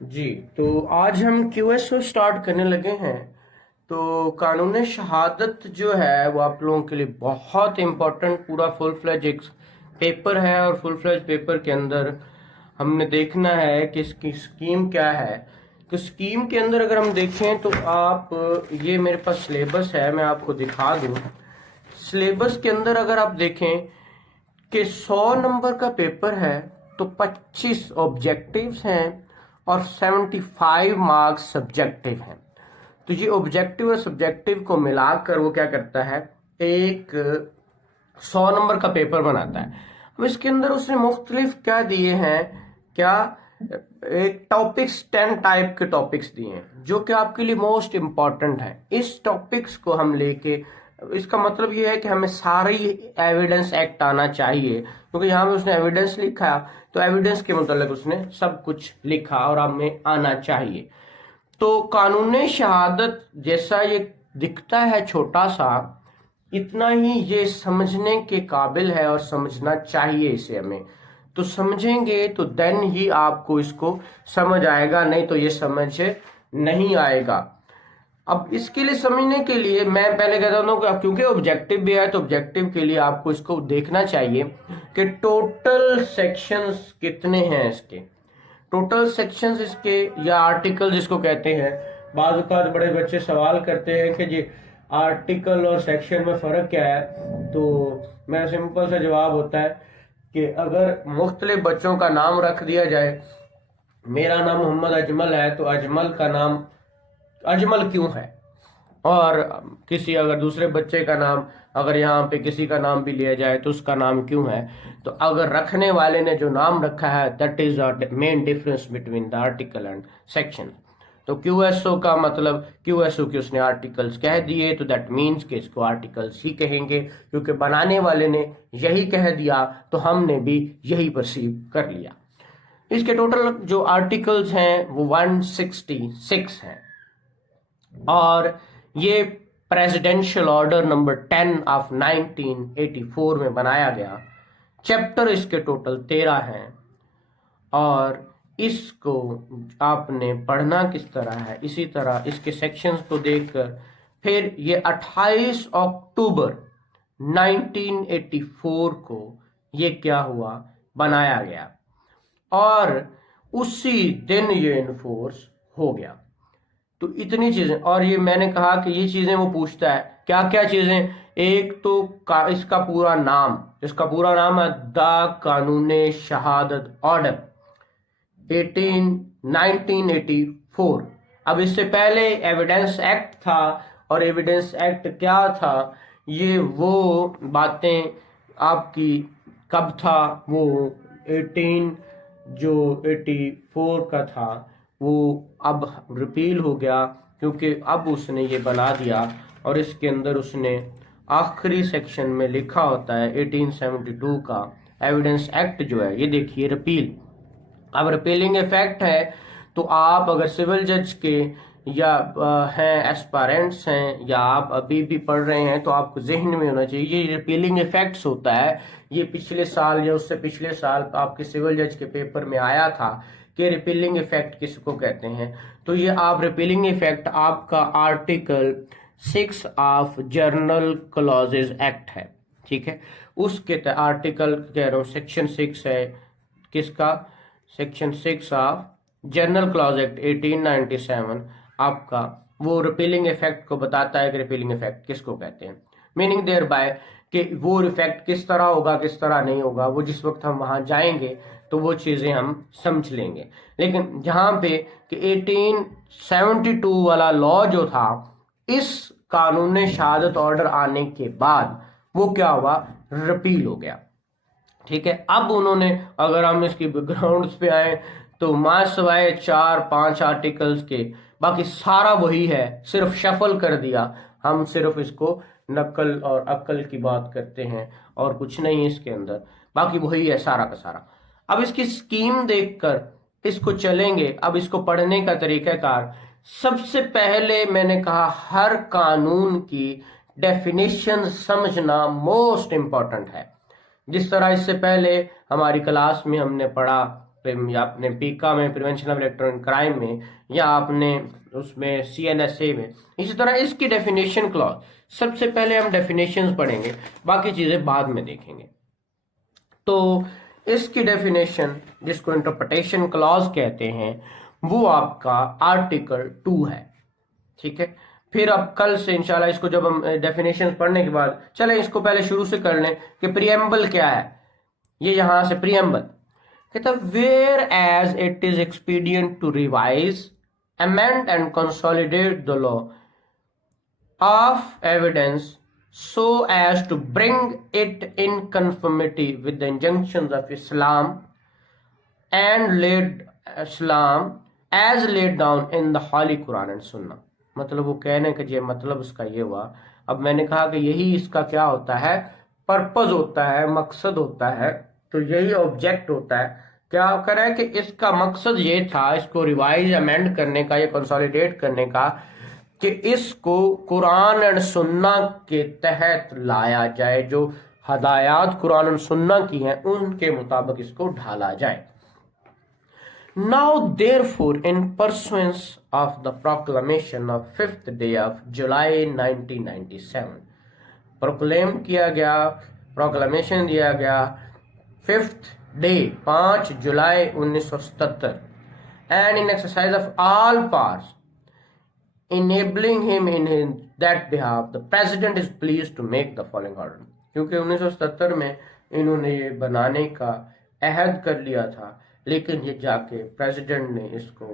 जी। तो आज हम क्यूएसओ स्टार्ट करने लगे हैं। तो कानून शहादत जो है वो आप लोगों के लिए बहुत इम्पोर्टेंट पूरा फुल फ्लेज एक पेपर है, और फुल फ्लेज पेपर के अंदर हमने देखना है कि इसकी स्कीम क्या है। तो स्कीम के अंदर अगर हम देखें तो आप, ये मेरे पास सिलेबस है, मैं आपको दिखा दूं। सिलेबस के अंदर अगर आप देखें कि 100 नंबर का पेपर है, तो 25 ऑब्जेक्टिव्स हैं और 75 मार्क्स सब्जेक्टिव हैं। तो ये ऑब्जेक्टिव और सब्जेक्टिव को मिलाकर वो क्या करता है, एक 100 नंबर का पेपर बनाता है। अब इसके अंदर उसने मुख्तलिफ क्या दिए हैं, क्या एक टॉपिक्स 10 टाइप के टॉपिक्स दिए हैं जो कि आपके लिए मोस्ट इम्पॉर्टेंट है। इस टॉपिक्स को हम लेके, इसका मतलब ये है कि हमें सारी एविडेंस एक्ट आना चाहिए, क्योंकि यहाँ पे उसने एविडेंस लिखा, तो एविडेंस के मतलब उसने सब कुछ लिखा और हमें आना चाहिए। तो कानून शहादत जैसा ये दिखता है छोटा सा, इतना ही ये समझने के काबिल है और समझना चाहिए इसे हमें। तो समझेंगे तो देन ही आपको इसको समझ आएगा, नहीं तो ये समझ नहीं आएगा। अब इसके लिए समझने के लिए मैं पहले कहता हूँ कि क्योंकि ऑब्जेक्टिव भी है, तो ऑब्जेक्टिव के लिए आपको इसको देखना चाहिए कि टोटल सेक्शंस कितने हैं इसके। टोटल सेक्शंस इसके, या आर्टिकल जिसको कहते हैं। बाज़ औक़ात बड़े बच्चे सवाल करते हैं कि जी आर्टिकल और सेक्शन में फ़र्क क्या है। तो मेरा सिंपल सा जवाब होता है कि अगर मुख्तलिफ बच्चों का नाम रख दिया जाए, मेरा नाम मोहम्मद अजमल है, तो अजमल का नाम अजमल क्यों है, और किसी अगर दूसरे बच्चे का नाम, अगर यहाँ पे किसी का नाम भी लिया जाए तो उसका नाम क्यों है। तो अगर रखने वाले ने जो नाम रखा है, that is the main difference between the article and section. तो क्यूएसओ का मतलब, क्यूएसओ के उसने आर्टिकल्स कह दिए, तो दैट मीन्स कि इसको आर्टिकल्स ही कहेंगे, क्योंकि बनाने वाले ने यही कह दिया तो हमने भी यही परसीव कर लिया। इसके टोटल जो आर्टिकल्स हैं वो 166 हैं, और ये प्रेसिडेंशियल ऑर्डर नंबर 10 ऑफ 1984 में बनाया गया। चैप्टर इसके टोटल 13 हैं, और इसको आपने पढ़ना किस तरह है, इसी तरह इसके सेक्शंस को देखकर फिर ये 28 अक्टूबर 1984 को ये क्या हुआ, बनाया गया, और उसी दिन ये इन्फोर्स हो गया। तो इतनी चीजें, और ये मैंने कहा कि ये चीजें वो पूछता है क्या क्या चीजें। एक तो इसका पूरा नाम, इसका पूरा नाम है द कानून शहादत ऑर्डर 1984। अब इससे पहले एविडेंस एक्ट था, और एविडेंस एक्ट क्या था, ये वो बातें आपकी कब था, वो 18 जो 84 का था वो अब रिपील हो गया, क्योंकि अब उसने ये बना दिया। और इसके अंदर उसने आखिरी सेक्शन में लिखा होता है 1872 का एविडेंस एक्ट जो है, ये देखिए रिपील। अब रिपीलिंग इफेक्ट है, तो आप अगर सिविल जज के या हैं एस्पायरेंट्स हैं, या आप अभी भी पढ़ रहे हैं, तो आपको जहन में होना चाहिए ये रिपीलिंग इफेक्ट्स होता है। ये पिछले साल या उससे पिछले साल आपके सिविल जज के पेपर में आया था कि रिपीलिंग इफेक्ट किसको कहते हैं। तो ये आप रिपीलिंग इफेक्ट आपका article 6 of journal clauses act है, ठीक है। उसके आर्टिकल कह रहा हूँ सेक्शन 6 है, किसका, section 6 of general clause act 1897 आपका वो रिपीलिंग इफेक्ट को बताता है कि रिपीलिंग इफेक्ट किसको कहते हैं। मीनिंग देयर बाय कि वो इफेक्ट किस तरह होगा किस तरह नहीं होगा, वो जिस वक्त हम वहां जाएंगे तो वो चीजें हम समझ लेंगे। लेकिन जहां पे कि 1872 वाला लॉ जो था, इस कानून शहादत ऑर्डर आने के बाद वो क्या हुआ, रिपील हो गया, ठीक है। अब उन्होंने, अगर हम इसकी बैकग्राउंड्स पे आए, तो माँ सवाए 4-5 आर्टिकल्स के बाकी सारा वही है, सिर्फ शफल कर दिया। हम सिर्फ इसको नकल और अकल की बात करते हैं, और कुछ नहीं इसके अंदर, बाकी वही है सारा का सारा। अब इसकी स्कीम देखकर इसको चलेंगे। अब इसको पढ़ने का तरीकाकार, सबसे पहले मैंने कहा हर कानून की डेफिनेशन समझना मोस्ट इंपॉर्टेंट है। जिस तरह इससे पहले हमारी क्लास में हमने पढ़ा या आपने पीका में प्रिवेंशन ऑफ इलेक्ट्रॉनिक क्राइम में, या आपने उसमें CNSA में। इसी तरह इसकी डेफिनेशन क्लॉज, सबसे पहले हम डेफिनेशंस पढ़ेंगे, बाकी चीजें बाद में देखेंगे। तो इसकी डेफिनेशन, जिसको इंटरप्रिटेशन क्लॉज कहते हैं, वो आपका आर्टिकल 2 है। ठीक है, फिर अब कल से इंशाल्लाह इसको जब हम डेफिनेशन पढ़ने के बाद, चलें इसको पहले शुरू से कर लें कि प्रियम्बल क्या है। ये यहां से प्रियम्बल कहता है, whereas it is expedient to revise, amend and consolidate the law of evidence so as to bring it in conformity with the injunctions of Islam and as laid down in the Holy Quran and Sunnah। मतलब वो कहने का ये मतलब उसका ये हुआ। अब मैंने कहा कि यही इसका क्या होता है, पर्पज होता है, मकसद होता है, तो यही ऑब्जेक्ट होता है। क्या करें कि इसका मकसद ये था इसको रिवाइज अमेंड करने का, या कंसोलिडेट करने का, कि इसको कुरान एंड सुन्ना के तहत लाया जाए, जो हदायत कुरान एंड सुन्ना की हैं उनके मुताबिक इसको ढाला जाए। Now therefore in pursuance of the proclamation of 5th day of July 1997, proclaim किया गया, प्रोक्लेमेशन दिया गया 5th day 5 July 1977, and in exercise of all powers enabling him in that behalf, the president is pleased to make the following order। क्योंकि 1977 में इन्होंने ये बनाने का अहद कर लिया था, लेकिन ये जाके प्रेसिडेंट ने इसको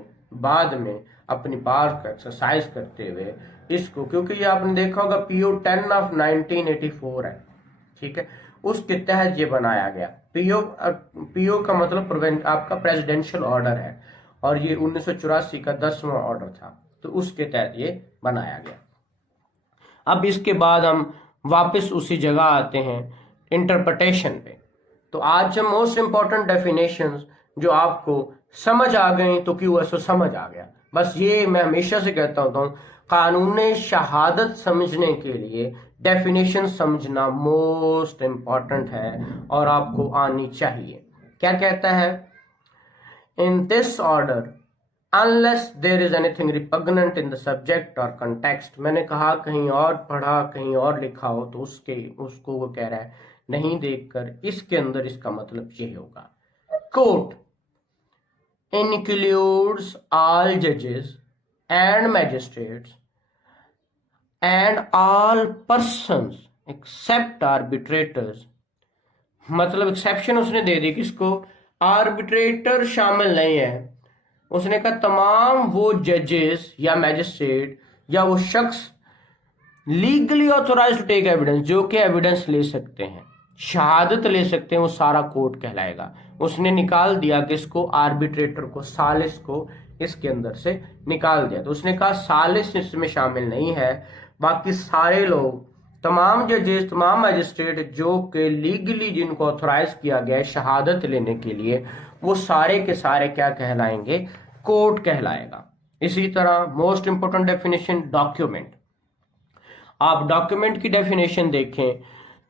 बाद में अपनी पावर का एक्सरसाइज करते हुए इसको, क्योंकि ये आपने देखा होगा PO 10 ऑफ 1984 है, ठीक है, उसके तहत ये बनाया गया। PO का मतलब आपका प्रेसिडेंशियल ऑर्डर है, और ये 1984 का 10वां ऑर्डर था, तो उसके तहत ये बनाया गया। अब इसके बाद हम वापस उसी जगह आते हैं इंटरप्रिटेशन पे। तो आज हम मोस्ट इंपॉर्टेंट डेफिनेशंस जो आपको समझ आ गई तो QSO समझ आ गया। बस ये मैं हमेशा से कहता होता हूँ, कानून शहादत समझने के लिए डेफिनेशन समझना मोस्ट इंपॉर्टेंट है और आपको आनी चाहिए। क्या कहता है, in this order unless there is anything repugnant in the subject or context। मैंने कहा कहीं और पढ़ा, कहीं और लिखा हो, तो उसको वो कह रहा है नहीं देखकर इसके अंदर इसका मतलब यही होगा। Court includes all judges and magistrates and all persons except arbitrators। मतलब एक्सेप्शन उसने दे दी, किसको, आर्बिट्रेटर शामिल नहीं है। उसने कहा तमाम वो जजेस या मैजिस्ट्रेट या वो शख्स legally authorised to take evidence, जो कि एविडेंस ले सकते हैं, शहादत ले सकते हैं, वो सारा कोर्ट कहलाएगा। उसने निकाल दिया किसको, आर्बिट्रेटर को, सालिस को इसके अंदर से निकाल दिया। तो उसने कहा सालिस इसमें शामिल नहीं है, बाकी सारे लोग, तमाम जजेस, तमाम मैजिस्ट्रेट जो कि लीगली जिनको ऑथोराइज किया गया है शहादत लेने के लिए, वो सारे के सारे क्या कहलाएंगे, कोर्ट कहलाएगा। इसी तरह मोस्ट इंपोर्टेंट डेफिनेशन डॉक्यूमेंट। आप डॉक्यूमेंट की डेफिनेशन देखें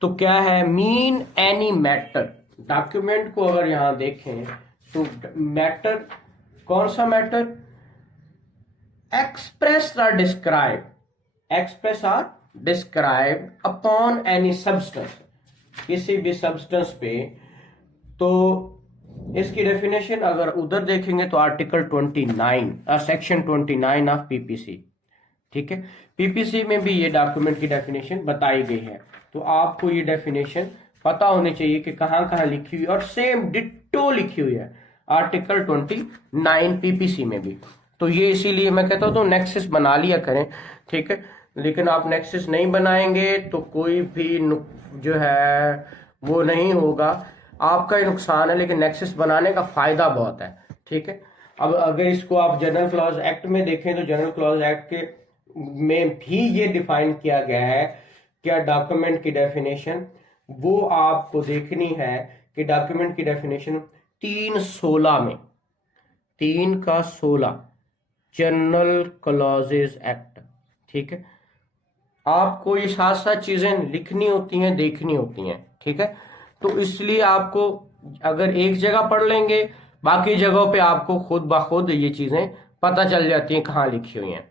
तो क्या है, मीन एनी मैटर। डॉक्यूमेंट को अगर यहां देखें तो मैटर, कौन सा मैटर, एक्सप्रेस और डिस्क्राइब, एक्सप्रेस और डिस्क्राइब अपॉन एनी सब्सटेंस, किसी भी सब्सटेंस पे। तो इसकी डेफिनेशन अगर उधर देखेंगे तो आर्टिकल 29 सेक्शन 29 ऑफ PPC, ठीक है, PPC में भी ये डॉक्यूमेंट की डेफिनेशन बताई गई है। तो आपको ये डेफिनेशन पता होनी चाहिए कि कहाँ कहाँ लिखी हुई है, और सेम डिट्टो लिखी हुई है आर्टिकल 29 PPC में भी। तो ये इसीलिए मैं कहता हूँ तो नेक्सस बना लिया करें, ठीक है, लेकिन आप नेक्सस नहीं बनाएंगे तो कोई भी जो है वो नहीं होगा, आपका ही नुकसान है, लेकिन नेक्सस बनाने का फायदा बहुत है, ठीक है। अब अगर इसको आप जनरल क्लॉज एक्ट में देखें तो जनरल क्लॉज एक्ट के में भी ये डिफाइन किया गया है क्या डॉक्यूमेंट की डेफिनेशन, वो आपको देखनी है कि डॉक्यूमेंट की डेफिनेशन 316 में, 3 का 16 जनरल क्लॉजेज एक्ट, ठीक है। आपको ये साथ साथ चीजें लिखनी होती हैं, देखनी होती हैं, ठीक है। तो इसलिए आपको अगर एक जगह पढ़ लेंगे बाकी जगहों पे आपको खुद ब खुद ये चीजें पता चल जाती हैं कहाँ लिखी हुई हैं।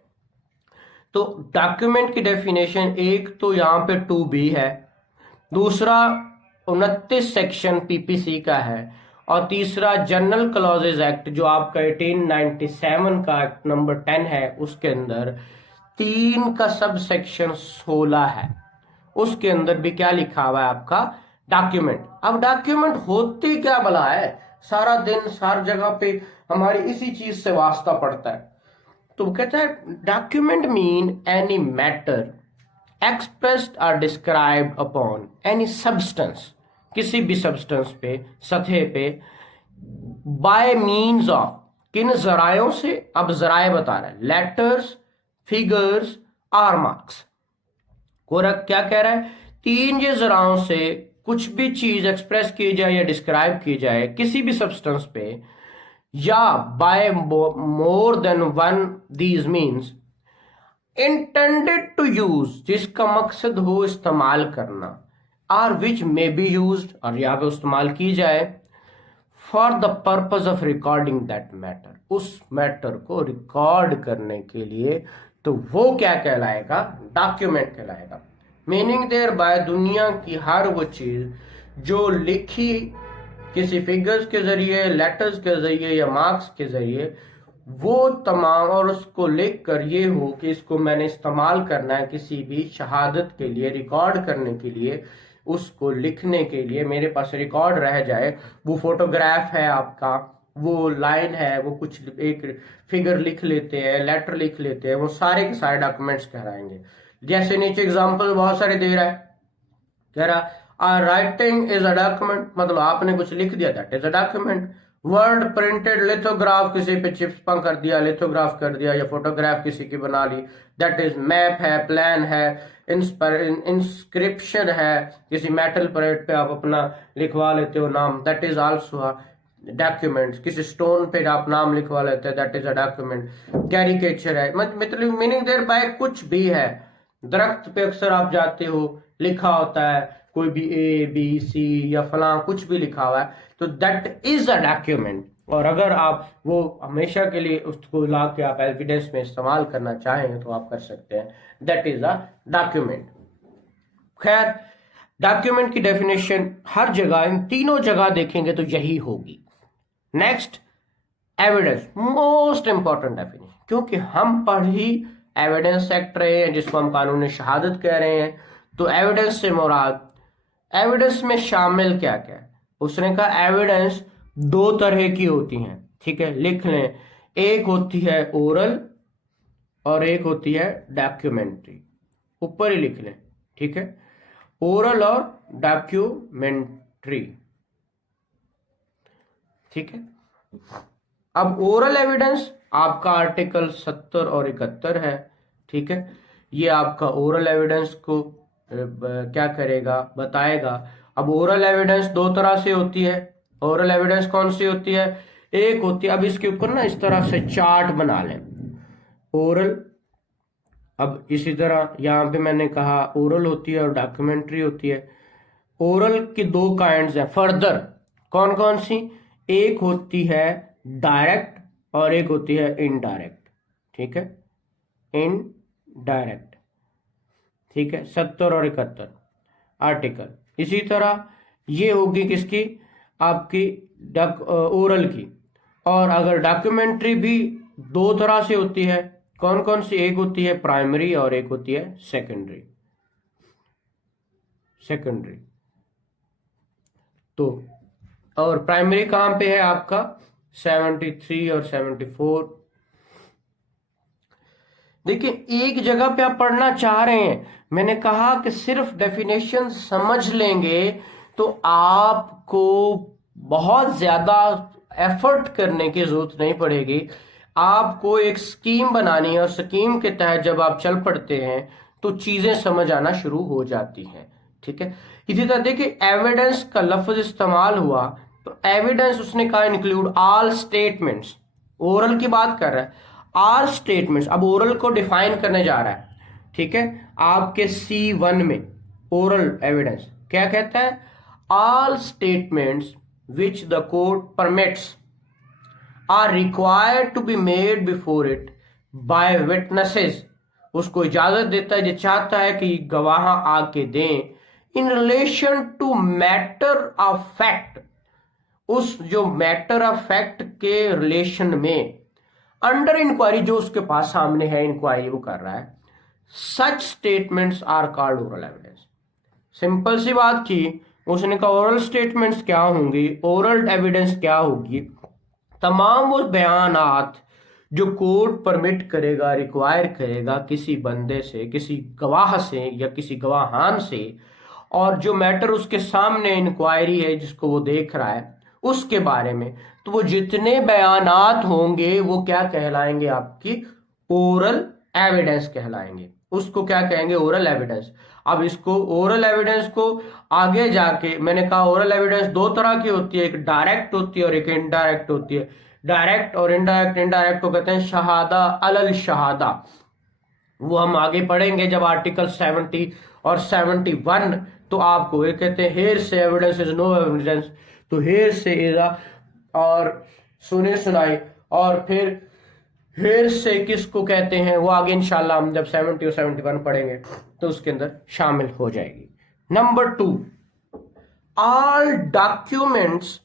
तो डॉक्यूमेंट की डेफिनेशन एक तो यहाँ पे 2B है, दूसरा 29 सेक्शन पीपीसी का है, और तीसरा जनरल क्लॉजेज एक्ट जो आपका 1897 का एक्ट नंबर 10 है, उसके अंदर 3 का सब सेक्शन 16 है। उसके अंदर भी क्या लिखा हुआ है आपका डॉक्यूमेंट। अब डॉक्यूमेंट होती क्या भला है, सारा दिन सार जगह पे हमारी इसी चीज से वास्ता पड़ता है। तो कहता है document mean any matter expressed और डिस्क्राइब्ड अपॉन एनी सब्सटेंस, किसी भी सब्सटेंस पे, सतह पे, बाय मीन्स ऑफ, किन जरायों से, अब जराए बता रहा है, लेटर्स, फिगर्स, आर मार्क्स। कोरक क्या कह रहा है, 3 ये जरायों से कुछ भी चीज एक्सप्रेस की जाए या डिस्क्राइब की जाए किसी भी सब्सटेंस पे, या by more than one these means intended to use, जिसका मकसद हो इस्तेमाल करना, or which may be use, और यहाँ पे इस्तेमाल की जाए for the purpose of recording that matter, उस मैटर को रिकॉर्ड करने के लिए, तो वो क्या कहलाएगा, डॉक्यूमेंट कहलाएगा। मीनिंग देयर बाय दुनिया की हर वो चीज जो लिखी किसी फिगर्स के जरिए, लेटर्स के जरिए या मार्क्स के जरिए, वो तमाम, और उसको लिख कर ये हो कि इसको मैंने इस्तेमाल करना है किसी भी शहादत के लिए, रिकॉर्ड करने के लिए, उसको लिखने के लिए मेरे पास रिकॉर्ड रह जाए। वो फोटोग्राफ है आपका, वो लाइन है, वो कुछ एक फिगर लिख लेते हैं, लेटर लिख लेते हैं, वो सारे के सारे डॉक्यूमेंट्स कहलाएंगे। जैसे नीचे एग्जाम्पल बहुत सारे दे रहा है, कह रहा राइटिंग इज अ डॉक्यूमेंट, मतलब आपने कुछ लिख दिया, that is a document. Word printed, lithograph, किसी पे चिपका कर दिया, लिथोग्राफ कर दिया, या फोटोग्राफ किसी की बना ली, दैट इज मैप है, प्लान है, इंस्क्रिप्शन है, किसी मेटल प्लेट पे आप अपना लिखवा लेते हो नाम, दैट इज आल्सो डॉक्यूमेंट। किसी स्टोन पे आप नाम लिखवा लेते हैं, that is a document. Caricature है, मतलब मीनिंग देयर बाय कुछ भी है। दरख्त पे अक्सर आप जाते हो, लिखा होता है कोई भी ABC या फलां कुछ भी लिखा हुआ है, तो दैट इज अ डॉक्यूमेंट। और अगर आप वो हमेशा के लिए उसको ला के आप एविडेंस में इस्तेमाल करना चाहें तो आप कर सकते हैं, दैट इज अ डॉक्यूमेंट। खैर, डॉक्यूमेंट की डेफिनेशन हर जगह, इन तीनों जगह देखेंगे तो यही होगी। Next, evidence, most important definition, क्योंकि हम पढ़ ही एविडेंस एक्ट रहे हैं जिसको हम कानून शहादत कह रहे हैं। तो एविडेंस से मुराद, एविडेंस में शामिल क्या क्या है, उसने कहा एविडेंस 2 तरह की होती हैं, ठीक है, लिख लें। एक होती है ओरल और एक होती है डॉक्यूमेंट्री, ऊपर ही लिख लें, ठीक है, ओरल और डॉक्यूमेंट्री, ठीक है। अब ओरल एविडेंस आपका आर्टिकल 70 और 71 है, ठीक है, ये आपका ओरल एविडेंस को क्या करेगा, बताएगा। अब ओरल एविडेंस 2 तरह से होती है। ओरल एविडेंस कौन सी होती है, एक होती है, अब इसके ऊपर ना इस तरह से चार्ट बना लें, ओरल, अब इसी तरह यहां पे मैंने कहा ओरल होती है और डॉक्यूमेंट्री होती है। ओरल की 2 काइंड्स है फर्दर, कौन कौन सी, एक होती है डायरेक्ट और एक होती है इनडायरेक्ट, ठीक है, इनडायरेक्ट, ठीक है, 70 और 71 आर्टिकल। इसी तरह ये होगी किसकी, आपकी ओरल की। और अगर डॉक्यूमेंट्री भी 2 तरह से होती है, कौन कौन सी, एक होती है प्राइमरी और एक होती है सेकेंडरी। सेकेंडरी तो, और प्राइमरी कहां पे है आपका 73 और 74। देखिए, एक जगह पे आप पढ़ना चाह रहे हैं, मैंने कहा कि सिर्फ डेफिनेशन समझ लेंगे तो आपको बहुत ज्यादा एफर्ट करने की जरूरत नहीं पड़ेगी। आपको एक स्कीम बनानी है और स्कीम के तहत जब आप चल पड़ते हैं तो चीजें समझ आना शुरू हो जाती हैं, ठीक है। इसी तरह देखिए, एविडेंस का लफ्ज इस्तेमाल हुआ, तो एविडेंस उसने कहा इंक्लूड ऑल स्टेटमेंट्स, ओरल की बात कर रहा है, आर स्टेटमेंट्स। अब ओरल को डिफाइन करने जा रहा है, ठीक है, आपके C1 में ओरल एविडेंस क्या कहता है, all statements which the court permits, are required to be made before it by witnesses, उसको इजाजत देता है, जो चाहता है कि गवाह आके दें, in relation to matter of fact, उस जो मैटर ऑफ फैक्ट के रिलेशन में, अंडर इंक्वायरी, जो उसके पास सामने है, इंक्वायरी वो कर रहा है, such statements are called oral evidence. Simple सी बात की, उसने कहा ओरल स्टेटमेंट्स क्या होंगी, ओरल एविडेंस क्या होगी, तमाम वो बयानात जो कोर्ट परमिट करेगा, रिक्वायर करेगा किसी बंदे से, किसी गवाह से या किसी गवाहान से, और जो मैटर उसके सामने इंक्वायरी है जिसको वो देख रहा है उसके बारे में, तो वो जितने बयानात होंगे वो क्या कहलाएंगे, आपकी ओरल एविडेंस कहलाएंगे। उसको क्या कहेंगे, ओरल एविडेंस। अब इसको ओरल एविडेंस को आगे जाके, मैंने कहा ओरल एविडेंस दो तरह की होती है, एक डायरेक्ट होती है और एक इनडायरेक्ट होती है। डायरेक्ट और इनडायरेक्ट, इनडायरेक्ट को कहते हैं शहादा अलल शहादा, वो हम आगे पढ़ेंगे जब आर्टिकल 70 और 71। तो आपको ये कहते हैं हेयर से एविडेंस इज नो एविडेंस, तो हेयर से इज और सुने सुनाई, और फिर हेयर से किसको कहते हैं वो आगे इंशाल्लाह हम जब 70 और 71 पढ़ेंगे तो उसके अंदर शामिल हो जाएगी। Number 2, all documents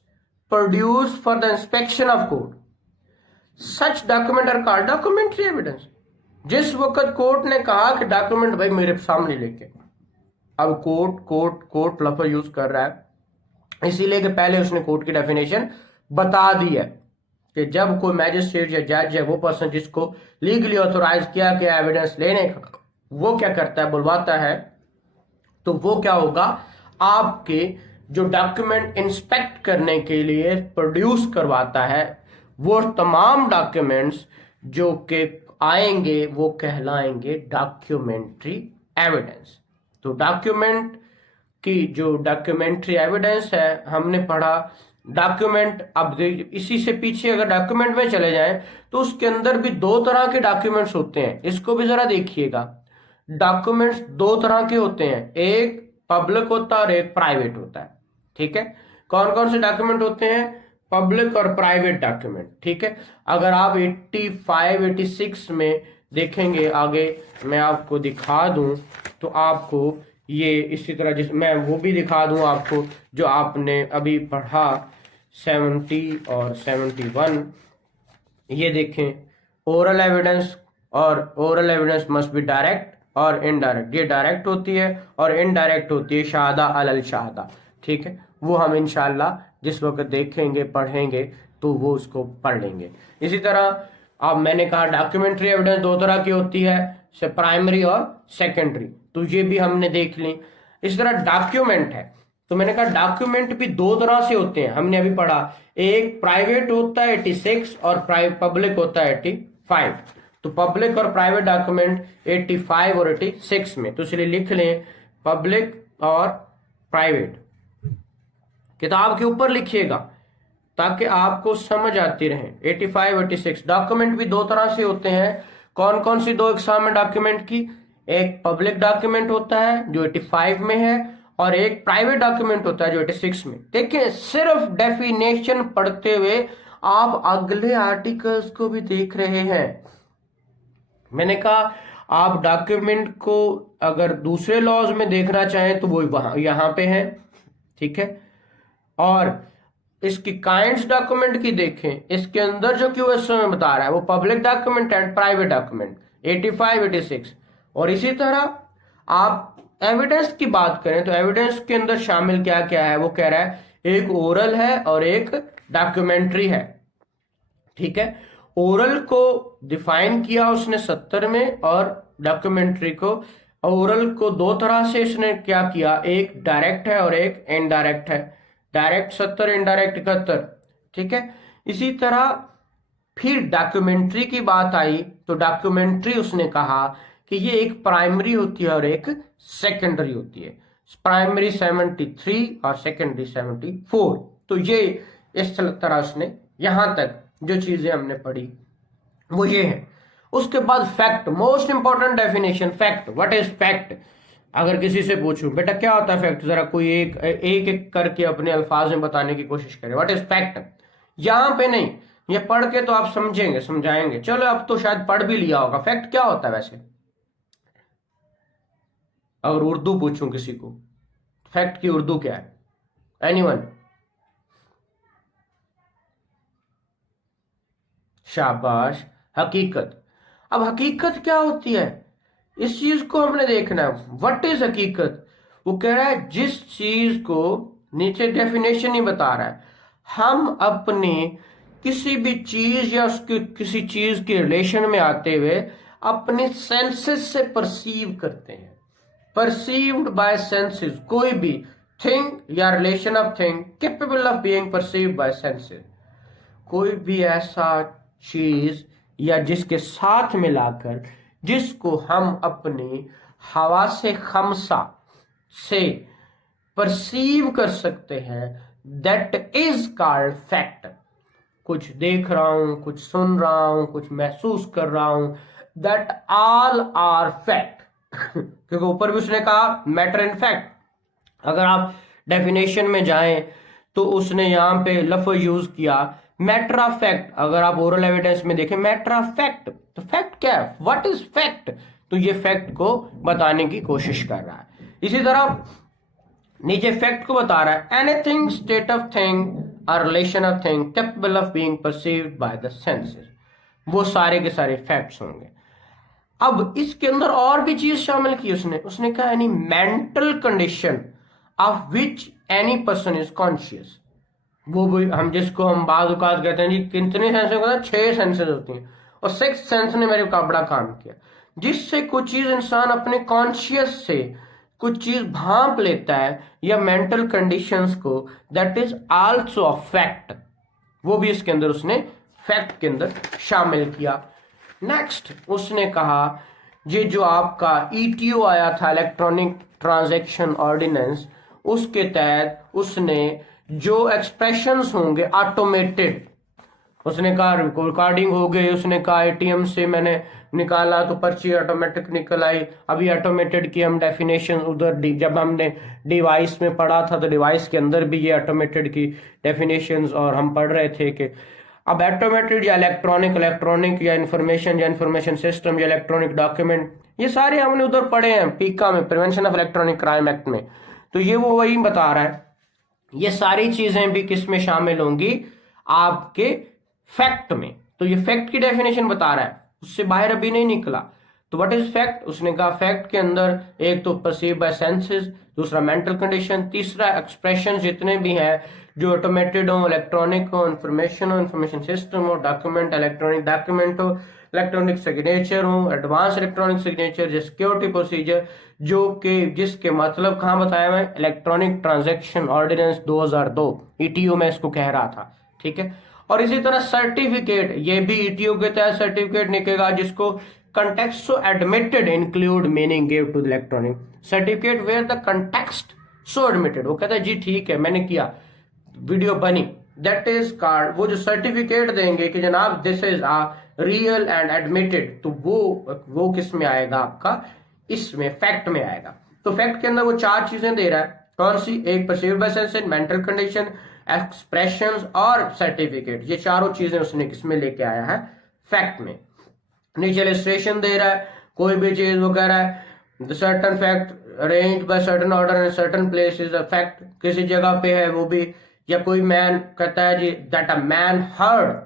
produce for the inspection of court, such document are called documentary evidence. जिस वक्त कोर्ट ने कहा कि डॉक्यूमेंट भाई मेरे सामने लेके, अब कोर्ट लफ्ज यूज कर रहा है इसीलिए कि पहले उसने कोर्ट की डेफिनेशन बता दी है कि जब कोई मैजिस्ट्रेट या जज है, वो पर्सन जिसको लीगली ऑथोराइज किया गया एविडेंस लेने का, वो क्या करता है, बुलवाता है, तो वो क्या होगा, आपके जो डॉक्यूमेंट इंस्पेक्ट करने के लिए प्रोड्यूस करवाता है, वो तमाम डॉक्यूमेंट्स जो के आएंगे वो कहलाएंगे डॉक्यूमेंट्री एविडेंस। तो डॉक्यूमेंट की जो डॉक्यूमेंट्री एविडेंस है, हमने पढ़ा डॉक्यूमेंट। अब इसी से पीछे अगर डॉक्यूमेंट में चले जाएं तो उसके अंदर भी दो तरह के डॉक्यूमेंट्स होते हैं, इसको भी जरा देखिएगा। डॉक्यूमेंट्स दो तरह के होते हैं, एक पब्लिक होता है और एक प्राइवेट होता है। ठीक है, कौन कौन से डॉक्यूमेंट होते हैं, पब्लिक और प्राइवेट डॉक्यूमेंट। ठीक है, अगर आप 85 86 में देखेंगे, आगे मैं आपको दिखा दूं तो आपको ये इसी तरह, जिस मैं वो भी दिखा दूं आपको जो आपने अभी पढ़ा 70 और 71। ये देखें, ओरल एविडेंस, और oral evidence must be direct और इनडायरेक्ट। ये डायरेक्ट होती है और इनडायरेक्ट होती है शाहदा अलल शाहदा। ठीक है, वो हम इंशाल्लाह जिस वक्त देखेंगे पढ़ेंगे तो वो उसको पढ़ लेंगे। इसी तरह अब मैंने कहा डॉक्यूमेंट्री एविडेंस दो तरह की होती है, से प्राइमरी और सेकेंडरी, तो ये भी हमने देख ली। इस तरह डॉक्यूमेंट है, तो मैंने कहा डॉक्यूमेंट भी दो तरह से होते हैं, हमने अभी पढ़ा, एक प्राइवेट होता है 86 और पब्लिक होता है 85। तो पब्लिक और प्राइवेट डॉक्यूमेंट 85 और 86 में, तो इसलिए लिख लें पब्लिक और प्राइवेट, किताब के ऊपर लिखिएगा ताकि आपको समझ आती रहे। 85 86 डॉक्यूमेंट भी दो तरह से होते हैं। कौन कौन सी दो एग्जाम में डॉक्यूमेंट की, एक पब्लिक डॉक्यूमेंट होता है जो 85 में है और एक प्राइवेट डॉक्यूमेंट होता है जो 86 में। देखिए, सिर्फ डेफिनेशन पढ़ते हुए आप अगले आर्टिकल्स को भी देख रहे हैं। मैंने कहा आप डॉक्यूमेंट को अगर दूसरे लॉज में देखना चाहें तो वो वहां यहां पे है। ठीक है, और इसकी काइंड्स डॉक्यूमेंट की देखें, इसके अंदर जो क्यूएस में बता रहा है वो public document and private document 85 86। और इसी तरह आप एविडेंस की बात करें तो एविडेंस के अंदर शामिल क्या क्या है, वो कह रहा है एक ओरल है और एक डॉक्यूमेंट्री है। ठीक है, ओरल को डिफाइन किया उसने 70 में और डॉक्यूमेंट्री को, ओरल को दो तरह से इसने क्या किया, एक डायरेक्ट है और एक इनडायरेक्ट है। Direct 70, indirect 71। ठीक है, इसी तरह फिर डॉक्यूमेंट्री की बात आई तो डॉक्यूमेंट्री उसने कहा कि ये एक प्राइमरी होती है और एक सेकेंडरी होती है। प्राइमरी 73 और सेकेंडरी 74। तो ये इस तरह उसने यहां तक जो चीजें हमने पढ़ी वो ये है। उसके बाद fact, most important definition fact. What is fact? अगर किसी से पूछूं बेटा क्या होता है फैक्ट, जरा कोई एक एक करके अपने अल्फाज में बताने की कोशिश करे। What is fact? यहां पे नहीं, ये पढ़ के तो आप समझेंगे, समझाएंगे। चलो अब तो शायद पढ़ भी लिया होगा। फैक्ट क्या होता है वैसे, अगर उर्दू पूछूं किसी को, फैक्ट की उर्दू क्या है? एनीवन? शाबाश, हकीकत। अब हकीकत क्या होती है, इस चीज को हमने देखना है। व्हाट इज हकीकत? वो कह रहा है जिस चीज को, नीचे डेफिनेशन ही बता रहा है, हम अपने किसी भी चीज या उसके किसी चीज के रिलेशन में आते हुए अपने सेंसेस से परसीव करते हैं। परसीव्ड बाय सेंसेस, कोई भी थिंग या relation of thing capable of being perceived bye senses, कोई भी ऐसा चीज या जिसके साथ मिलाकर जिसको हम अपनी हवा से खमसा से परसीव कर सकते हैं, दैट इज कॉल्ड फैक्ट। कुछ देख रहा हूं, कुछ सुन रहा हूं, कुछ महसूस कर रहा हूं, दैट ऑल आर फैक्ट। क्योंकि ऊपर भी उसने कहा मैटर इन फैक्ट। अगर आप डेफिनेशन में जाएं तो उसने यहां पे लफ्ज यूज किया मैटर ऑफ फैक्ट। अगर आप ओरल एविडेंस में देखें मैटर ऑफ फैक्ट, तो फैक्ट क्या है, व्हाट इज फैक्ट? तो ये फैक्ट को बताने की कोशिश कर रहा है। इसी तरह नीचे फैक्ट को बता रहा है एनीथिंग स्टेट ऑफ थिंग और relation of thing capable of being perceived by the senses, वो सारे के सारे फैक्ट्स होंगे। अब इसके अंदर और भी चीज शामिल की उसने। उसने कहा any mental condition of which any person is conscious. वो भी हम जिसको हम बाज औकात कहते हैं जी कितने सेंसेस होते हैं, 6 सेंसेस होती हैं, और 6 सेंस ने मेरे का बड़ा काम किया, जिससे कुछ चीज इंसान अपने कॉन्शियस से कुछ चीज भांप लेता है या मेंटल कंडीशंस को, that is also a fact. वो भी इसके अंदर उसने फैक्ट के अंदर शामिल किया। नेक्स्ट उसने कहा ये जो आपका ईटीओ आया था, इलेक्ट्रॉनिक ट्रांजैक्शन ऑर्डिनेंस, उसके तहत उसने जो एक्सप्रेशंस होंगे ऑटोमेटेड, उसने कहा रिकॉर्डिंग हो गई, उसने कहा एटीएम से मैंने निकाला तो पर्ची ऑटोमेटिक निकल आई। अभी ऑटोमेटेड की हम डेफिनेशन उधर जब हमने डिवाइस में पढ़ा था तो डिवाइस के अंदर भी ये ऑटोमेटेड की डेफिनेशंस और हम पढ़ रहे थे कि अब ऑटोमेटेड या इलेक्ट्रॉनिक, इलेक्ट्रॉनिक या इंफॉर्मेशन सिस्टम या इलेक्ट्रॉनिक डॉक्यूमेंट, ये सारे हमने उधर पढ़े हैं पीका में, prevention of electronic crime act में। तो ये वो वही बता रहा है ये सारी चीजें भी किस में शामिल होंगी, आपके फैक्ट में। तो ये फैक्ट की डेफिनेशन बता रहा है, उससे बाहर अभी नहीं निकला। तो व्हाट इज फैक्ट? उसने कहा फैक्ट के अंदर एक तो परसीव बाय सेंसेस, दूसरा मेंटल कंडीशन, तीसरा एक्सप्रेशन जितने भी हैं जो ऑटोमेटेड हो, इलेक्ट्रॉनिक हो, इंफॉर्मेशन सिस्टम हो, डॉक्यूमेंट इलेक्ट्रॉनिक डॉक्यूमेंट हो, इलेक्ट्रॉनिक सिग्नेचर हो, एडवांस इलेक्ट्रॉनिक सिग्नेचर, जो सिक्योरिटी प्रोसीजर, जो कि जिसके मतलब कहाँ बताया हुआ है, इलेक्ट्रॉनिक ट्रांजैक्शन ऑर्डिनेंस 2002 ईटीओ में इसको कह रहा था। ठीक है। और इसी तरह सर्टिफिकेट, ये भी ईटीओ के तहत सर्टिफिकेट निकलेगा जिसको context so admitted include meaning give to electronic certificate where the context so admitted. वो कहता है जी ठीक है मैंने किया, वीडियो बनी, दैट इज कार्ड। वो जो सर्टिफिकेट देंगे कि जनाब this is a real and admitted, तो वो किस में आएगा आपका, इसमें फैक्ट में आएगा। तो फैक्ट के अंदर वो 4 चीजें दे रहा है। कौन सी? एक perceived bye senses, mental condition, expressions और सर्टिफिकेट। ये चारों चीजें उसने किसमें लेके आया है, फैक्ट में। नीचे इलस्ट्रेशन दे रहा है, कोई भी चीज वो कह रहा है certain fact arranged bye certain order in certain place is a fact, किसी जगह पे है वो भी। या कोई मैन कहता है जी दैट अ मैन हर्ड,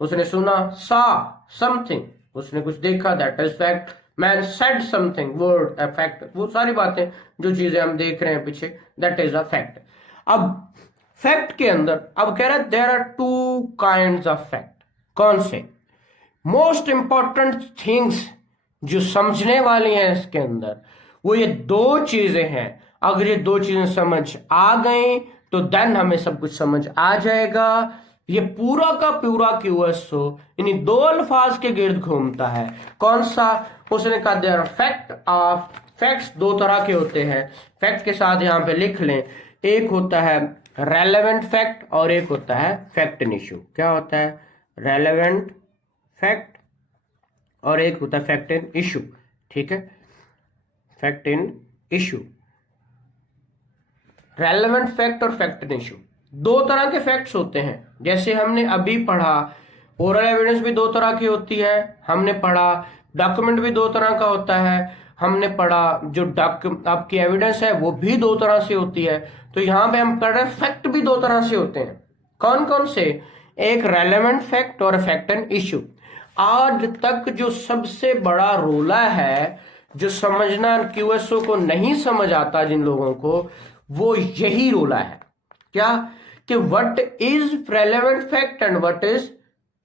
उसने सुना, सा समथिंग, उसने कुछ देखा, that is fact. Man said something, word a fact. वो सारी बातें जो चीजें हम देख रहे हैं पीछे, दैट इज अ फैक्ट। अब फैक्ट के अंदर अब कह रहा है there are 2 kinds of fact. कौन से? मोस्ट इंपॉर्टेंट थिंग्स जो समझने वाली हैं इसके अंदर, वो ये 2 चीजें हैं। अगर ये 2 चीजें समझ आ गई तो देन हमें सब कुछ समझ आ जाएगा। ये पूरा का पूरा क्यूएसओ इन्हीं 2 अल्फाज के गिर्द घूमता है। कौन सा? उसने कहा there are fact of facts 2 तरह के होते हैं। फैक्ट के साथ यहां पे लिख लें, एक होता है रेलेवेंट फैक्ट और एक होता है फैक्ट इन इशू। क्या होता है? रेलेवेंट फैक्ट और एक होता है फैक्ट इन इशू। ठीक है, fact in issue, relevant fact और फैक्ट इन इशू 2 तरह के फैक्ट्स होते हैं। जैसे हमने अभी पढ़ा ओरल एविडेंस भी दो तरह की होती है, हमने पढ़ा। डॉक्यूमेंट भी दो तरह का होता है, हमने पढ़ा। जो आपकी एविडेंस है वो भी दो तरह से होती है। तो यहाँ पे हम पढ़ रहे हैं फैक्ट भी दो तरह से होते हैं। कौन कौन से? एक रेलेवेंट फैक्ट और फैक्ट एंड इश्यू। आज तक जो सबसे बड़ा रोला है, जो समझना क्यूएसओ को नहीं समझ आता जिन लोगों को, वो यही रोला है। क्या? कि what is relevant fact and what is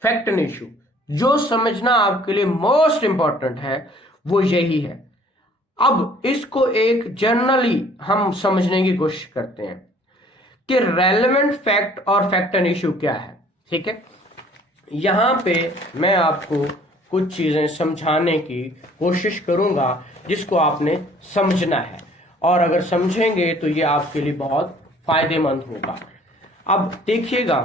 fact and issue. जो समझना आपके लिए मोस्ट इंपॉर्टेंट है वो यही है। अब इसको एक जनरली हम समझने की कोशिश करते हैं कि रेलेवेंट फैक्ट और फैक्ट एंड इश्यू क्या है। ठीक है, यहां पे मैं आपको कुछ चीजें समझाने की कोशिश करूंगा जिसको आपने समझना है, और अगर समझेंगे तो ये आपके लिए बहुत फायदेमंद होगा। अब देखिएगा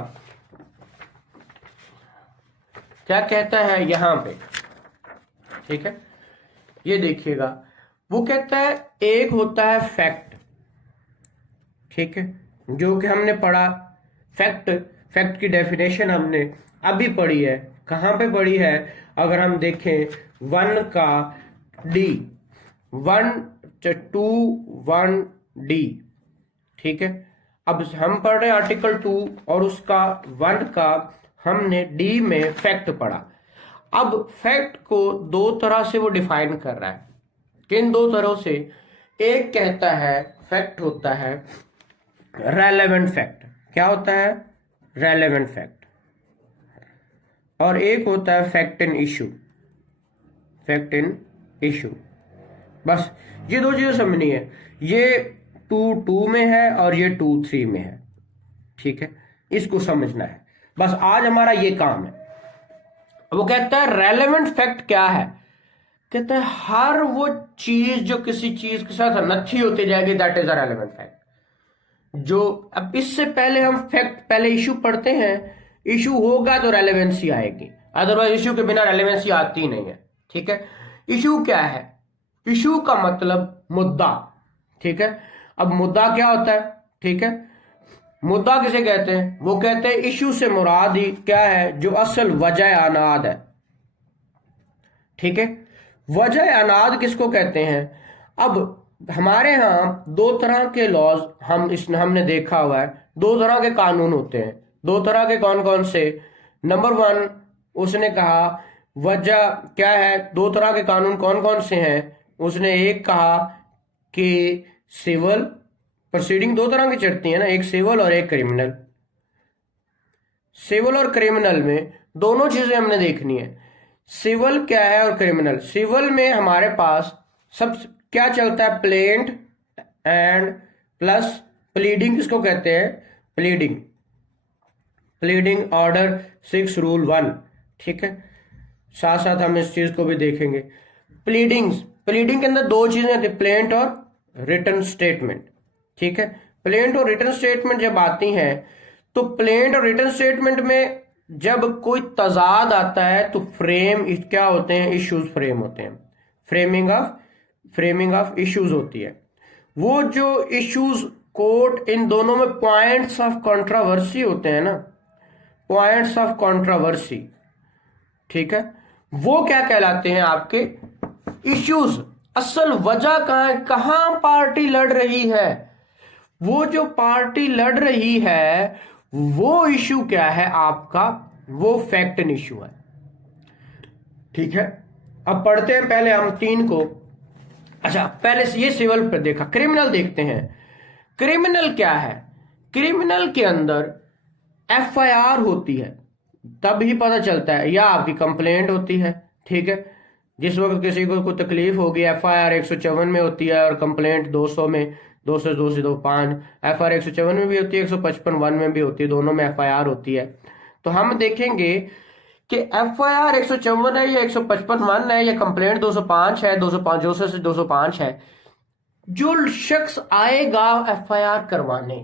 क्या कहता है यहां पे। ठीक है, ये देखिएगा, वो कहता है एक होता है फैक्ट। ठीक है, जो कि हमने पढ़ा। फैक्ट की डेफिनेशन हमने अभी पढ़ी है। कहां पे पढ़ी है? अगर हम देखें 1 का डी, 1 ठीक है, अब हम पढ़ रहे हैं आर्टिकल 2 और उसका 1 का हमने डी में फैक्ट पढ़ा। अब फैक्ट को दो तरह से वो डिफाइन कर रहा है। किन दो तरह से? एक कहता है फैक्ट होता है रेलेवेंट फैक्ट। क्या होता है? Relevant fact. और एक होता है fact in issue. Fact in issue. बस ये दो चीजें समझनी है। ये 2 में है और ये 2 में है। ठीक है, इसको समझना है। बस आज हमारा ये काम है। वो कहता है रेलेवेंट फैक्ट क्या है? कहता है हर वो चीज जो किसी चीज के साथ नथी होती जाएगी, that is a relevant fact. जो अब इससे पहले हम फैक्ट पहले इशू पढ़ते हैं। इशू होगा तो रेलेवेंसी आएगी, अदरवाइज इशू के बिना रेलेवेंसी आती नहीं है। ठीक है, इशू क्या है? इशू का मतलब मुद्दा। ठीक है, अब मुद्दा क्या होता है? ठीक है, मुद्दा किसे कहते हैं? वो कहते हैं इशू से मुराद ही क्या है? जो असल वजह अनाद है। ठीक है, वजह अनाद किसको कहते हैं? अब हमारे यहाँ दो तरह के लॉज हमने देखा हुआ है। दो तरह के कानून होते हैं। दो तरह के कौन कौन से? नंबर 1 उसने कहा वजह क्या है? दो तरह के कानून कौन कौन से हैं? उसने एक कहा कि सिविल प्रोसीडिंग दो तरह की चलती है ना, एक सिविल और एक क्रिमिनल। सिविल और क्रिमिनल में दोनों चीजें हमने देखनी है। सिविल क्या है और क्रिमिनल। सिविल में हमारे पास सब क्या चलता है? Plaint and plus pleading. किसको कहते हैं? प्लीडिंग। Pleading order 6 rule 1। ठीक है, साथ साथ हम इस चीज को भी देखेंगे। प्लीडिंग के अंदर दो चीजें आती, प्लेंट और रिटन स्टेटमेंट। ठीक है, प्लेंट और रिटन स्टेटमेंट जब आती हैं तो प्लेंट और रिटन स्टेटमेंट में जब कोई तजाद आता है तो क्या होते हैं? इश्यूज फ्रेम होते हैं। फ्रेमिंग ऑफ इश्यूज होती है। वो जो इश्यूज कोर्ट इन दोनों में पॉइंट्स ऑफ कंट्रोवर्सी होते हैं ना, पॉइंट्स ऑफ कंट्रोवर्सी। ठीक है, वो क्या कहलाते हैं? आपके इश्यूज। असल वजह कहां है? कहां पार्टी लड़ रही है? वो जो पार्टी लड़ रही है वो इश्यू क्या है आपका? वो फैक्ट एंड इश्यू है। ठीक है, अब पढ़ते हैं पहले हम 3 को। अच्छा, पहले से ये सिविल पर देखा, क्रिमिनल देखते हैं। क्रिमिनल क्या है? क्रिमिनल के अंदर एफआईआर होती है, तब ही पता चलता है, या आपकी कंप्लेंट होती है। ठीक है, जिस वक्त किसी को कोई तकलीफ होगी, एफआईआर 154 में होती है और कंप्लेंट 200 में, 202 से 25। एफआईआर 154 में भी होती है, 155 1 में भी होती है, दोनों में एफआईआर होती है। तो हम देखेंगे कि एफआईआर 154 है या 155 1 है या कंप्लेंट 205 है, 205 से 205 है। जो शख्स आएगा एफआईआर करवाने,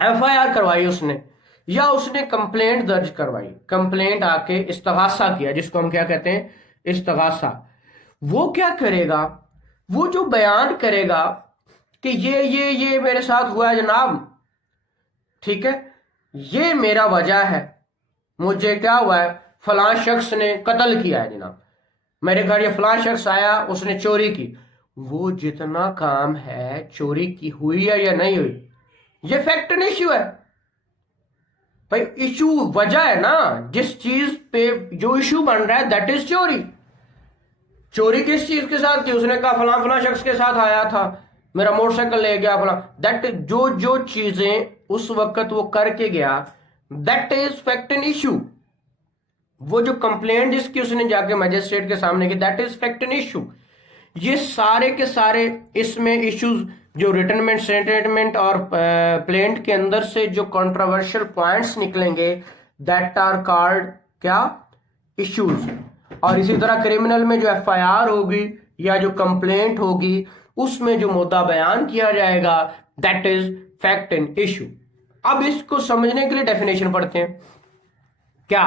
एफआईआर करवाई उसने या उसने कंप्लेंट दर्ज करवाई, कंप्लेंट आके इस्तगासा किया, जिसको हम क्या कहते हैं? इस्तगासा। वो क्या करेगा? वो जो बयान करेगा कि ये मेरे साथ हुआ है जनाब। ठीक है, ये मेरा वजह है। मुझे क्या हुआ है, फलां शख्स ने कत्ल किया है जनाब, मेरे घर ये फलां शख्स आया, उसने चोरी की। वो जितना काम है चोरी की हुई है या नहीं हुई, ये फैक्ट एंड इश्यू है भाई। इशू वजह है ना, जिस चीज पे जो इशू बन रहा है दैट इज चोरी। चोरी किस चीज के साथ की, उसने कहा फलां फलां शख्स के साथ आया था, मेरा मोटरसाइकिल ले गया फलां, दैट जो जो चीजें उस वक्त वो करके गया that is fact and issue. वो जो कंप्लेंट जिसकी उसने जाके मजिस्ट्रेट के सामने की that is fact and issue. ये सारे के सारे इसमें इश्यूज जो रिटर्नमेंट स्टेटमेंट और प्लेंट के अंदर से जो कंट्रोवर्शियल पॉइंट्स निकलेंगे दैट आर कॉल्ड क्या, इश्यूज। और इसी तरह क्रिमिनल में जो एफआईआर होगी या जो कंप्लेंट होगी उसमें जो मुद्दा बयान किया जाएगा that is fact and issue. अब इसको समझने के लिए डेफिनेशन पढ़ते हैं, क्या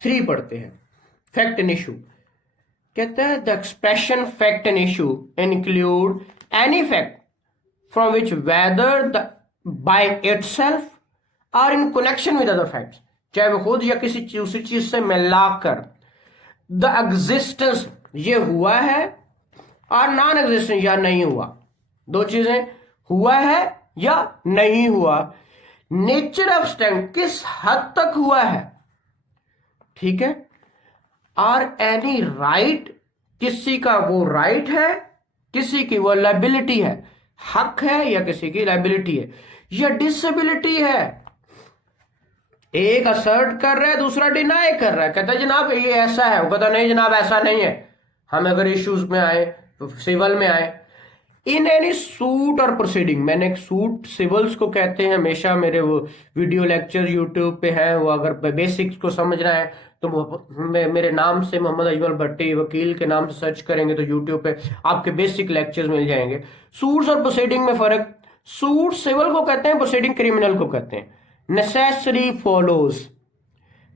3 पढ़ते हैं। फैक्ट एंड इशू कहता है the expression fact and issue include any fact from which whether the by itself और in connection with other facts, चाहे वो खुद या किसी दूसरी चीज से मिलाकर, द एग्जिस्टेंस ये हुआ है और नॉन एग्जिस्टेंस या नहीं हुआ, 2 चीजें, हुआ है या नहीं हुआ, नेचर ऑफ स्टैंड किस हद तक हुआ है, ठीक है, और एनी राइट किसी का वो राइट है, किसी की वो लाइबिलिटी है, हक है या किसी की लाइबिलिटी है, या डिसेबिलिटी है। एक असर्ट कर रहा है दूसरा डिनाई कर रहा है, कहता है जनाब ये ऐसा है, वो कहता नहीं जनाब ऐसा नहीं है। हम अगर इश्यूज में आए तो सिविल में आए, इन एनी सूट और प्रोसीडिंग, मैंने एक सूट सिविल्स को कहते हैं, हमेशा मेरे वो वीडियो लेक्चर यूट्यूब पे है, वो अगर बेसिक्स को समझना है तो वो मेरे नाम से मोहम्मद अजमल भट्टी वकील के नाम से सर्च करेंगे तो यूट्यूब पे आपके बेसिक लेक्चर्स मिल जाएंगे। सूट्स और प्रोसीडिंग में फर्क, सूट सिविल को कहते हैं, प्रोसीडिंग क्रिमिनल को कहते हैं। नेसेसरी फॉलोज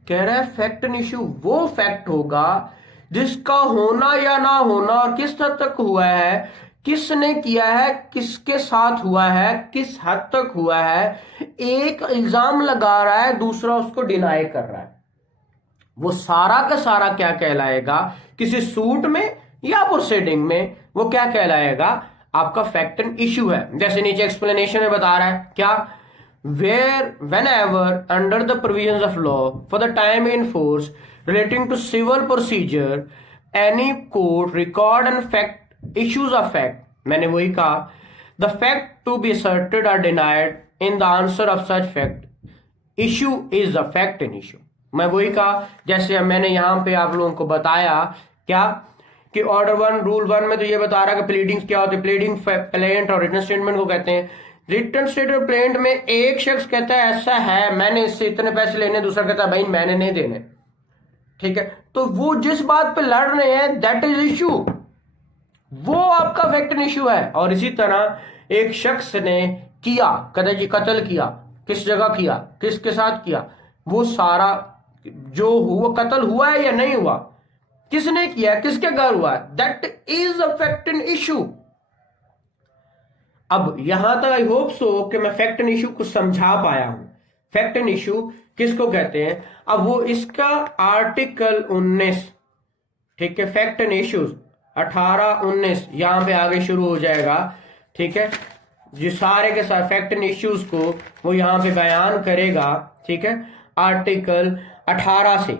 कह रहा है फैक्ट एंड इश्यू वो फैक्ट होगा जिसका होना या ना होना और किस हद तक हुआ है, किसने किया है, किसके साथ हुआ है, किस हद तक हुआ है। एक इल्जाम लगा रहा है दूसरा उसको डिनाई कर रहा है, वो सारा का सारा क्या कहलाएगा किसी सूट में या प्रोसीडिंग में, वो क्या कहलाएगा आपका फैक्ट एंड इश्यू है। जैसे नीचे एक्सप्लेनेशन में बता रहा है क्या, where whenever under the provisions of law for the time in force relating to civil procedure any court record and fact issues of fact, मैंने वही कहा, the fact to be asserted or denied in the answer of such fact issue is a fact and issue। मैं वही कहा जैसे मैंने यहां पे आप लोगों को बताया क्या कि ऑर्डर 1 रूल 1 में तो ये बता रहा है कि प्लीडिंग्स क्या होती है, प्लीडिंग प्लेंट और रिटन स्टेटमेंट को कहते हैं। रिटन स्टेटमेंट प्लेंट में एक शख्स कहता है ऐसा है मैंने इससे इतने पैसे लेने, दूसरा कहता है भाई मैंने नहीं देने, ठीक है, तो वो जिस बात पे लड़ रहे हैं दैट इज इशू, वो आपका फैक्ट एंड इशू है। और इसी तरह एक शख्स ने किया, कहता जी कत्ल किया, किस जगह किया, किसके साथ किया, वो सारा जो हुआ कत्ल हुआ है या नहीं हुआ, किसने किया, किसके घर हुआ, that is a fact and issue. अब यहां तक आई होप सो कि मैं फैक्ट एंड इशू को समझा पाया हूं। फैक्ट एंड इशू किसको कहते हैं, अब वो इसका आर्टिकल 19, ठीक है, फैक्ट एंड इश्यूज 18-19 यहां पे आगे शुरू हो जाएगा, ठीक है, जो सारे के सारे फैक्ट एंड इश्यूज को वो यहां पे बयान करेगा, ठीक है, आर्टिकल 18 से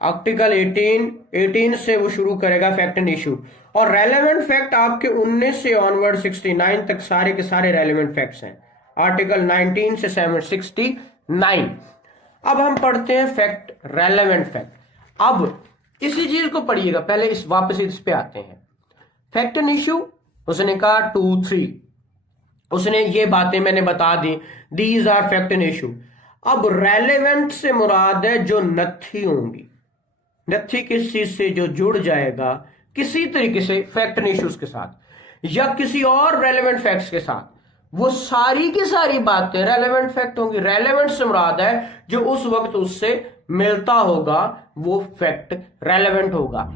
आर्टिकल 18 से वो शुरू करेगा फैक्ट एंड इशू। और रेलेवेंट फैक्ट आपके 19 से ऑनवर्ड 69 तक सारे के सारे रेलेवेंट फैक्ट्स हैं, आर्टिकल 19 से 769। अब हम पढ़ते हैं फैक्ट, रेलेवेंट फैक्ट। अब इसी चीज को पढ़िएगा, पहले इस वापस इस पे आते हैं। फैक्ट एंड इशू उसने कहा 2-3, उसने ये बातें मैंने बता दी, these are fact and issue. अब रेलेवेंट से मुराद है जो नथी होंगी, नथी किस चीज से, जो जुड़ जाएगा किसी तरीके से फैक्ट एंड इश्यूज के साथ या किसी और रेलेवेंट फैक्ट्स के साथ, वो सारी की सारी बातें रेलेवेंट फैक्ट होंगी। रेलेवेंट से मुराद है जो उस वक्त उससे मिलता होगा वो फैक्ट रेलेवेंट होगा।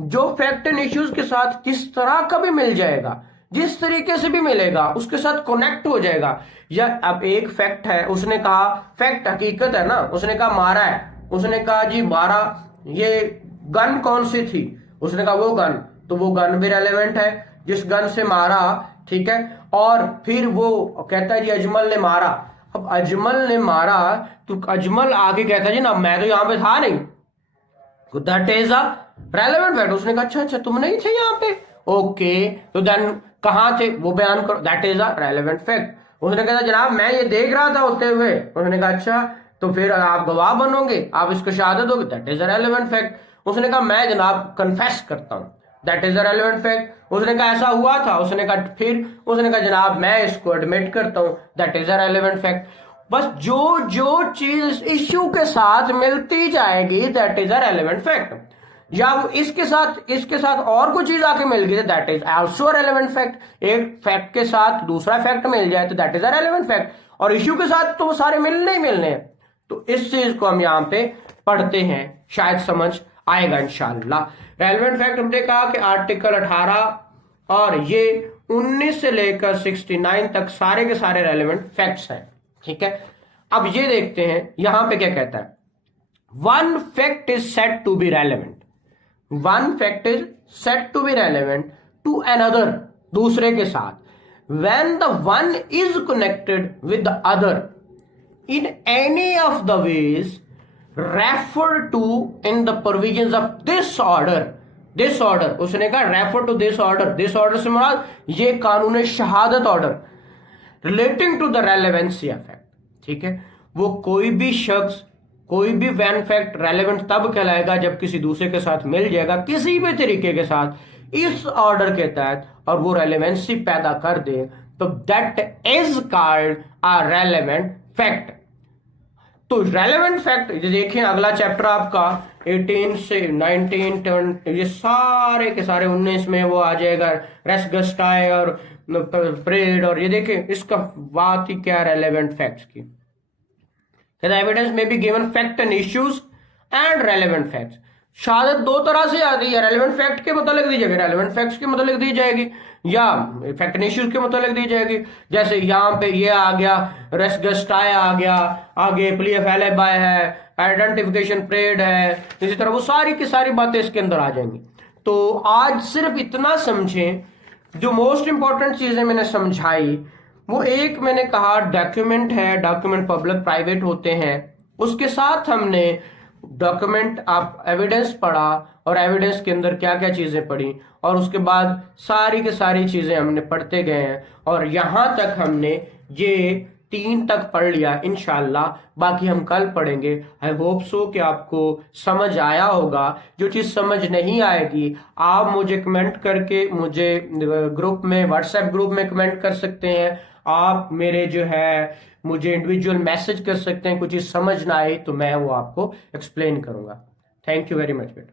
जो फैक्ट एंड इश्यूज के साथ किस तरह का भी मिल जाएगा, जिस तरीके से भी मिलेगा उसके साथ कनेक्ट हो जाएगा। या अब एक फैक्ट है, उसने कहा फैक्ट हकीकत है ना, उसने कहा मारा है, उसने कहा जी 12। ये गन कौन सी थी? उसने कहा वो गन। तो वो गन भी रेलेवेंट है, जिस गन से मारा, ठीक है। और फिर वो कहता है जी अजमल ने मारा। अब अजमल ने मारा तो अजमल आगे कहता है जी ना मैं तो यहां पे था नहीं, that is a relevant fact. उसने कहा अच्छा अच्छा तुम नहीं थे यहाँ पे, ओके तो देन कहाँ थे वो बयान करो, that is a relevant fact. उसने कहा जनाब मैं ये देख रहा था होते हुए। उसने कहा अच्छा तो फिर आप गवाह बनोगे, आप इसको शहादत दोगे, that is a relevant fact. उसने कहा मैं जनाब कन्फेस करता हूँ, that is a relevant fact. उसने कहा ऐसा हुआ था। उसने कहा फिर, उसने कहा जनाब मैं इसको एडमिट करता हूँ, that is a relevant fact. बस जो जो चीज इश्यू के साथ मिलती जाएगी that is a relevant fact, या वो इसके साथ और कोई चीज आके मिल गई that is also relevant fact. एक फैक्ट के साथ दूसरा फैक्ट मिल जाए तो that is a relevant fact, और इश्यू के साथ तो वो सारे मिलने ही मिलने हैं। तो इस चीज को हम यहां पे पढ़ते हैं, शायद समझ आएगा इंशाल्लाह। रेलेवेंट फैक्ट हमने कहा कि आर्टिकल 18 और ये 19 से लेकर 69 तक सारे के सारे रेलेवेंट फैक्ट्स हैं, ठीक है। अब ये देखते हैं यहां पे क्या कहता है। One fact is said to be relevant, one fact is said to be relevant to another, दूसरे के साथ, when the one is connected with the other in any of the ways referred to in the provisions of this order। This order, उसने कहा refer to this order, this order से मुराद ये कानून शहादत order relating to the relevancy fact, ठीक है। वो कोई भी शख्स, कोई भी वैन फैक्ट रेलेवेंट तब कहलाएगा जब किसी दूसरे के साथ मिल जाएगा किसी भी तरीके के साथ इस ऑर्डर के तहत और वो रेलेवेंसी पैदा कर दे, तो that is called a relevant fact. तो रेलेवेंट फैक्ट देखिए अगला चैप्टर आपका 18 से 19 10 ये सारे के सारे 19 में वो आ जाएगा, रेस गस्टाई और परेड, और ये देखिए इसका बात ही क्या रेलेवेंट फैक्ट्स की। एविडेंस में be given fact and issues and relevant facts. शहादत दो तरह से आती है, रेलेवेंट फैक्ट के मतलब दी जाएगी, रेलेवेंट फैक्ट्स के मतलब दी जाएगी, या फैक्ट एंड इश्यूज के मतलब दी जाएगी। जैसे यहाँ पे ये आ गया, रेस गस्टाई आ गया, आगे प्ली ऑफ एलिबाई है, आइडेंटिफिकेशन परेड है, इसी तरह वो सारी की सारी बातें इसके अंदर आ जाएंगी। तो आज सिर्फ इतना समझें, जो मोस्ट इंपॉर्टेंट चीजें मैंने समझाई वो एक मैंने कहा डॉक्यूमेंट है, डॉक्यूमेंट पब्लिक प्राइवेट होते हैं, उसके साथ हमने डॉक्यूमेंट आप एविडेंस पढ़ा और एविडेंस के अंदर क्या क्या चीजें पढ़ी, और उसके बाद सारी की सारी चीजें हमने पढ़ते गए हैं, और यहां तक हमने ये 3 तक पढ़ लिया इंशाल्लाह। बाकी हम कल पढ़ेंगे। आई होप सो कि आपको समझ आया होगा। जो चीज़ समझ नहीं आएगी आप मुझे कमेंट करके, मुझे ग्रुप में, व्हाट्सएप ग्रुप में कमेंट कर सकते हैं। आप मेरे जो है मुझे इंडिविजुअल मैसेज कर सकते हैं। कुछ चीज़ समझ ना आए तो मैं वो आपको एक्सप्लेन करूंगा। थैंक यू वेरी मच बेटा।